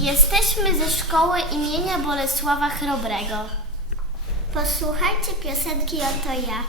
Jesteśmy ze szkoły imienia Bolesława Chrobrego. Posłuchajcie piosenki Oto ja.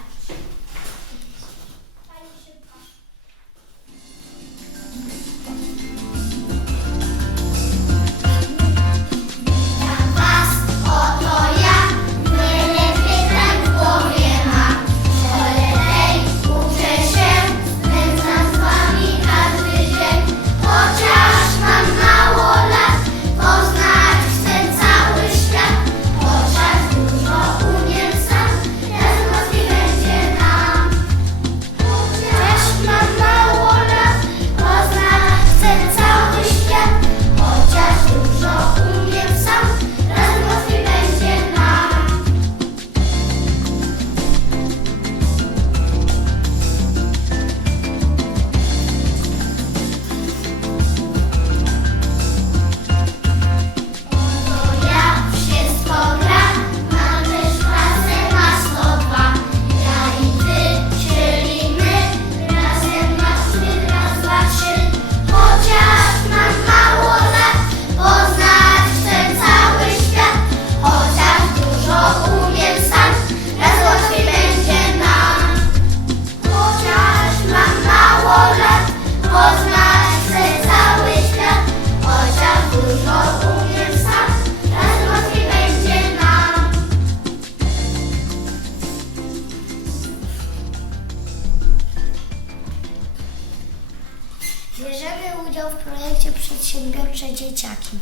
Przedsiębiorcze Dzieciaki.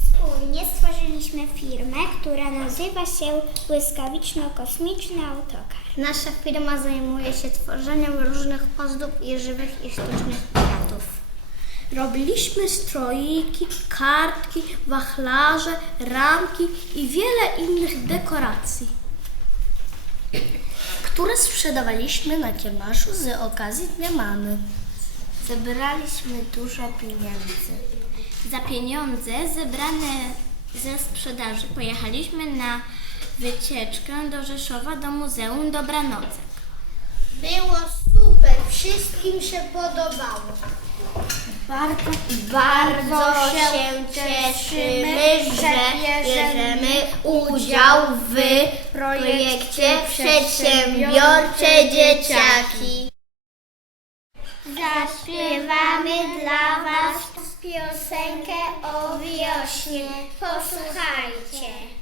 Wspólnie stworzyliśmy firmę, która nazywa się Błyskawiczno-Kosmiczny Autokar. Nasza firma zajmuje się tworzeniem różnych ozdób i żywych i sztucznych kwiatów. Robiliśmy stroiki, kartki, wachlarze, ramki i wiele innych dekoracji, które sprzedawaliśmy na kiemaszu z okazji Dnia Mamy. Zebraliśmy dużo pieniędzy. Za pieniądze zebrane ze sprzedaży pojechaliśmy na wycieczkę do Rzeszowa do Muzeum Dobranocek. Było super, wszystkim się podobało. Bardzo, Bardzo się cieszymy, że bierzemy udział w projekcie Przedsiębiorcze Dzieciaki. Zaśpiewamy dla Was piosenkę o wiośnie. Posłuchajcie.